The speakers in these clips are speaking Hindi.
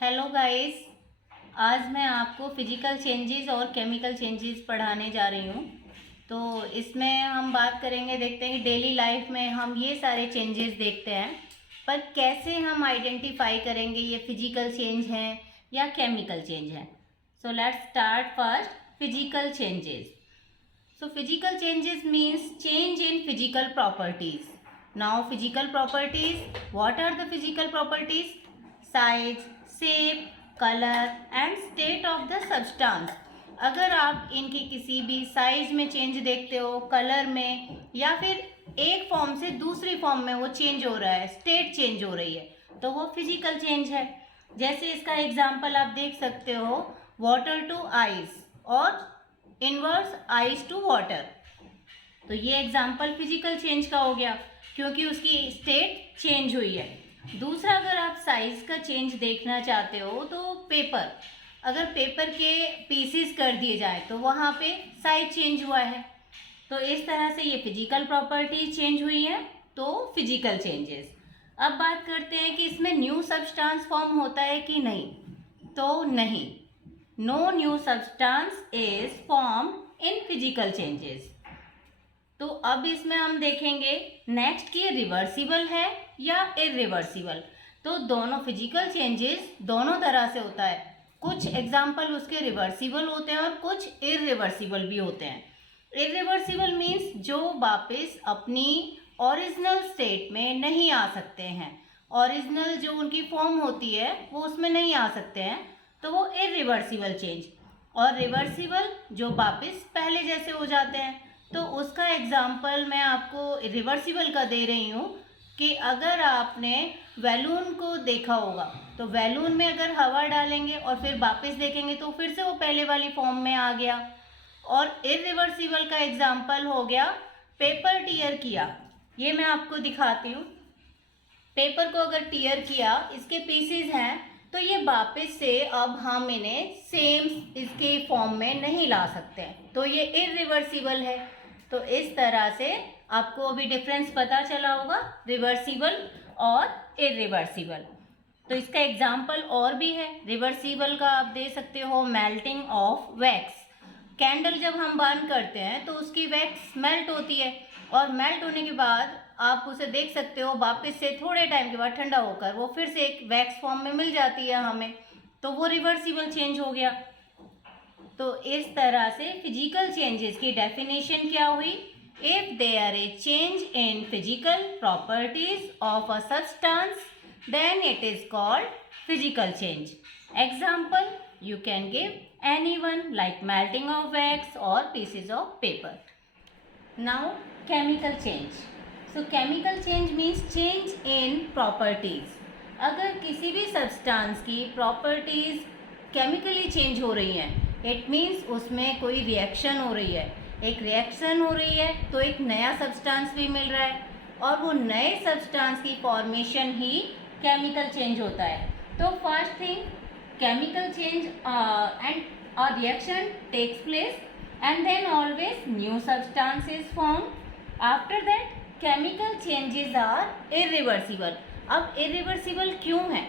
Hello guys. आज मैं आपको फिजिकल चेंजेस और केमिकल चेंजेस पढ़ाने जा रही हूँ। तो इसमें हम बात करेंगे, देखते हैं कि डेली लाइफ में हम ये सारे चेंजेस देखते हैं, पर कैसे हम आइडेंटिफाई करेंगे ये फिजिकल चेंज हैं या केमिकल चेंज हैं। So let's start first physical changes. So physical changes means change in physical properties. Now physical properties, what are the physical properties? Size, shape, color and state of the substance. अगर आप इनकी किसी भी साइज में चेंज देखते हो, कलर में, या फिर एक फॉर्म से दूसरी फॉर्म में वो चेंज हो रहा है, स्टेट चेंज हो रही है, तो वो फिजिकल चेंज है। जैसे इसका एग्जाम्पल आप देख सकते हो, वाटर टू आइस और इनवर्स आइस टू वाटर। तो ये एग्जाम्पल फिजिकल चेंज का हो गया, क्योंकि उसकी स्टेट चेंज हुई है। दूसरा, अगर आप साइज का चेंज देखना चाहते हो तो पेपर, अगर पेपर के पीसेस कर दिए जाए तो वहाँ पे साइज चेंज हुआ है। तो इस तरह से ये फिजिकल प्रॉपर्टी चेंज हुई है, तो फिजिकल चेंजेस। अब बात करते हैं कि इसमें न्यू सब्सटेंस फॉर्म होता है कि नहीं। तो नहीं, no new substance is formed in physical changes. तो अब इसमें हम देखेंगे नेक्स्ट कि रिवर्सिबल है या इरिवर्सिबल। तो दोनों फिजिकल चेंजेस दोनों तरह से होता है। कुछ एग्जाम्पल उसके रिवर्सिबल होते हैं और कुछ इरिवर्सिबल भी होते हैं। इरिवर्सिबल मीन्स जो वापस अपनी ओरिजिनल स्टेट में नहीं आ सकते हैं, ओरिजिनल जो उनकी फॉर्म होती है वो उसमें नहीं आ सकते हैं, तो वो इरिवर्सिबल चेंज। और रिवर्सिबल जो वापस पहले जैसे हो जाते हैं। तो उसका एग्जाम्पल मैं आपको रिवर्सिबल का दे रही हूँ कि अगर आपने बैलून को देखा होगा, तो बैलून में अगर हवा डालेंगे और फिर वापस देखेंगे तो फिर से वो पहले वाली फॉर्म में आ गया। और इरिवर्सिबल का एग्जाम्पल हो गया पेपर टीयर किया। ये मैं आपको दिखाती हूँ। पेपर को अगर टीयर किया, इसके पीसेस हैं, तो ये वापस से अब हम इन्हें सेम इसके फॉर्म में नहीं ला सकते हैं, तो ये इरिवर्सिबल है। तो इस तरह से आपको अभी डिफरेंस पता चला होगा रिवर्सिबल और इरिवर्सिबल। तो इसका एग्जाम्पल और भी है रिवर्सिबल का, आप दे सकते हो मेल्टिंग ऑफ वैक्स। कैंडल जब हम बर्न करते हैं तो उसकी वैक्स मेल्ट होती है, और मेल्ट होने के बाद आप उसे देख सकते हो वापस से थोड़े टाइम के बाद ठंडा होकर वो फिर से एक वैक्स फॉर्म में मिल जाती है हमें, तो वो रिवर्सिबल चेंज हो गया। तो इस तरह से फिजिकल चेंजेस की डेफिनेशन क्या हुई? If there a change in physical properties of a substance then it is called physical change. Example you can give anyone like melting of wax or pieces of paper. Now chemical change. So chemical change means change in properties. अगर किसी भी सब्सटेंस की प्रॉपर्टीज केमिकली चेंज हो रही हैं, इट मीन्स उसमें कोई रिएक्शन हो रही है। एक रिएक्शन हो रही है तो एक नया सब्सटेंस भी मिल रहा है, और वो नए सब्सटेंस की फॉर्मेशन ही केमिकल चेंज होता है। तो first thing, chemical change and a reaction takes place, and then always new substance is formed. After that chemical changes are irreversible. अब irreversible क्यों है?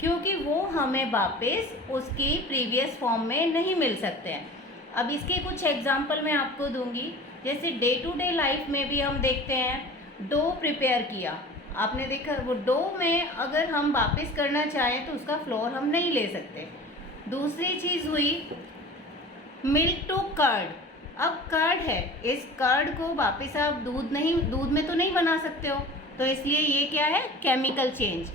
क्योंकि वो हमें वापस उसकी प्रीवियस फॉर्म में नहीं मिल सकते हैं। अब इसके कुछ एग्जाम्पल मैं आपको दूंगी। जैसे डे टू डे लाइफ में भी हम देखते हैं, डो प्रिपेयर किया, आपने देखा, वो डो में अगर हम वापस करना चाहें तो उसका फ्लोर हम नहीं ले सकते। दूसरी चीज़ हुई मिल्क टू कर्ड। अब कर्ड है, इस कर्ड को वापस आप दूध में तो नहीं बना सकते हो, तो इसलिए ये क्या है? Chemical change.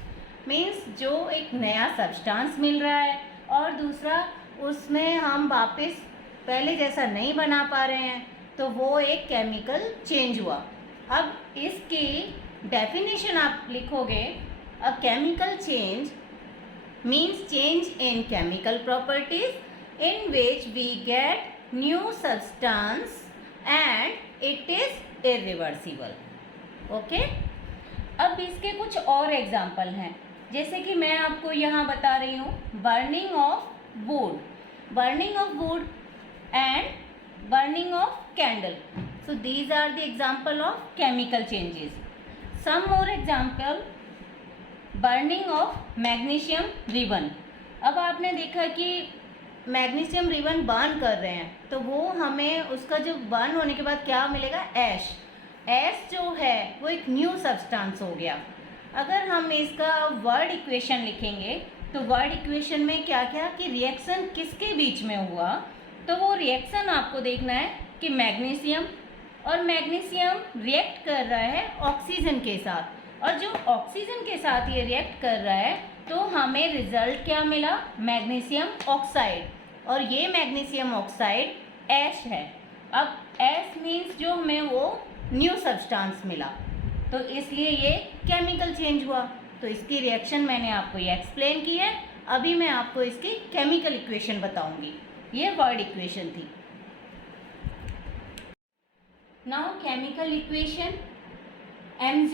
मीन्स जो एक नया सब्सटेंस मिल रहा है, और दूसरा उसमें हम वापस पहले जैसा नहीं बना पा रहे हैं, तो वो एक केमिकल चेंज हुआ। अब इसकी डेफिनेशन आप लिखोगे, a chemical change means change in chemical properties in which we get new substance and it is irreversible. Okay, अब इसके कुछ और एग्जाम्पल हैं, जैसे कि मैं आपको यहाँ बता रही हूँ burning of would, burning of would and burning of candle. So these are the example of chemical changes. Some more example, burning of magnesium ribbon. अब आपने देखा कि मैग्नीशियम रिबन बर्न कर रहे हैं, तो वो हमें उसका जो बर्न होने के बाद क्या मिलेगा, ऐश। ऐश जो है वो एक न्यू सब्सटेंस हो गया। अगर हम इसका वर्ड इक्वेशन लिखेंगे तो वर्ड इक्वेशन में क्या क्या कि रिएक्शन किसके बीच में हुआ, तो वो रिएक्शन आपको देखना है कि मैग्नीशियम रिएक्ट कर रहा है ऑक्सीजन के साथ, और जो ऑक्सीजन के साथ ये रिएक्ट कर रहा है तो हमें रिजल्ट क्या मिला, मैग्नीशियम ऑक्साइड, और ये मैग्नीशियम ऑक्साइड ऐश है। अब ऐश मीन्स जो हमें वो न्यू सब्सटेंस मिला, तो इसलिए ये केमिकल चेंज हुआ। तो इसकी रिएक्शन मैंने आपको ये एक्सप्लेन की है। अभी मैं आपको इसकी केमिकल इक्वेशन बताऊंगी। ये वर्ड इक्वेशन थी। Now chemical equation, Mg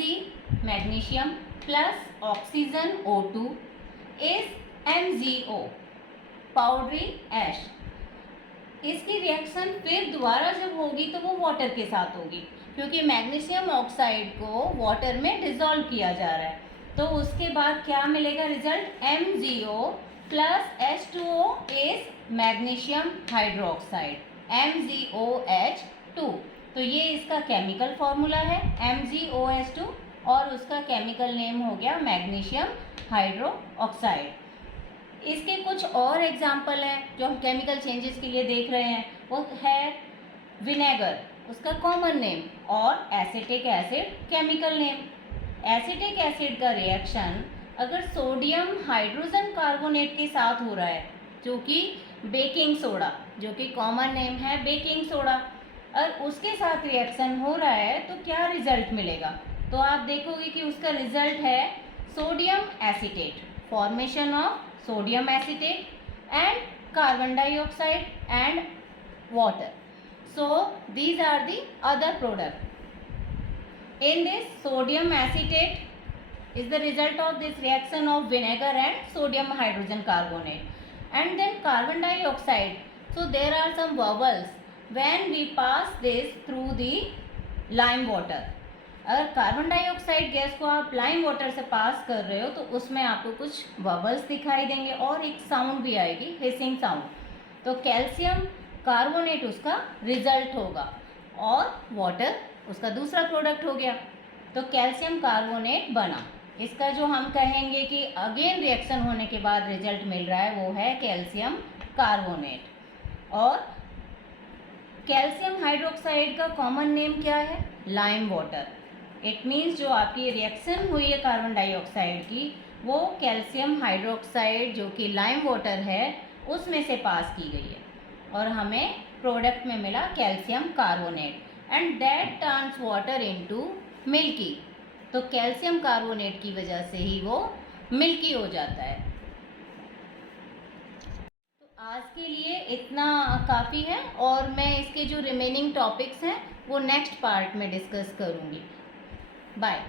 magnesium plus oxygen O2 is MgO powdery ash. इसकी रिएक्शन फिर दोबारा जब होगी तो वो वाटर के साथ होगी, क्योंकि मैग्नीशियम ऑक्साइड को वाटर में डिसॉल्व किया जा रहा है। तो उसके बाद क्या मिलेगा result, MgO plus H2O is magnesium hydroxide MgOH2। तो ये इसका केमिकल फॉर्मूला है MgOH2, और उसका केमिकल नेम हो गया मैग्नीशियम हाइड्रोक्साइड। इसके कुछ और एग्जाम्पल हैं जो हम केमिकल चेंजेस के लिए देख रहे हैं। वो है विनेगर, उसका कॉमन नेम, और acetic acid chemical name. Acetic acid का रिएक्शन अगर सोडियम हाइड्रोजन कार्बोनेट के साथ हो रहा है, जो कि बेकिंग सोडा, जो कि कॉमन नेम है बेकिंग सोडा, और उसके साथ रिएक्शन हो रहा है तो क्या रिजल्ट मिलेगा, तो आप देखोगे कि उसका रिजल्ट है sodium acetate, formation of sodium acetate and carbon dioxide and water. So these are the other product. In this, sodium acetate is the result of this reaction of vinegar and sodium hydrogen carbonate, and then carbon dioxide. So there are some bubbles when we pass this through the lime water. अगर कार्बन डाइऑक्साइड गैस को आप लाइम वाटर से पास कर रहे हो तो उसमें आपको कुछ बबल्स दिखाई देंगे और एक साउंड भी आएगी, हिसिंग साउंड। तो कैल्शियम कार्बोनेट उसका रिजल्ट होगा और वाटर उसका दूसरा प्रोडक्ट हो गया। तो कैल्शियम कार्बोनेट बना। इसका जो हम कहेंगे कि अगेन रिएक्शन होने के बाद रिजल्ट मिल रहा है वो है कैल्शियम कार्बोनेट। और कैल्शियम हाइड्रोक्साइड का कॉमन नेम क्या है, लाइम वाटर। इट मीन्स जो आपकी रिएक्शन हुई है कार्बन डाइऑक्साइड की, वो कैल्शियम हाइड्रोक्साइड जो कि लाइम वाटर है उसमें से पास की गई है, और हमें प्रोडक्ट में मिला calcium carbonate, and that turns water into milky. तो कैल्शियम कार्बोनेट की वजह से ही वो मिल्की हो जाता है। तो आज के लिए इतना काफ़ी है, और मैं इसके जो रिमेनिंग टॉपिक्स हैं वो नेक्स्ट पार्ट में डिस्कस करूँगी। बाय।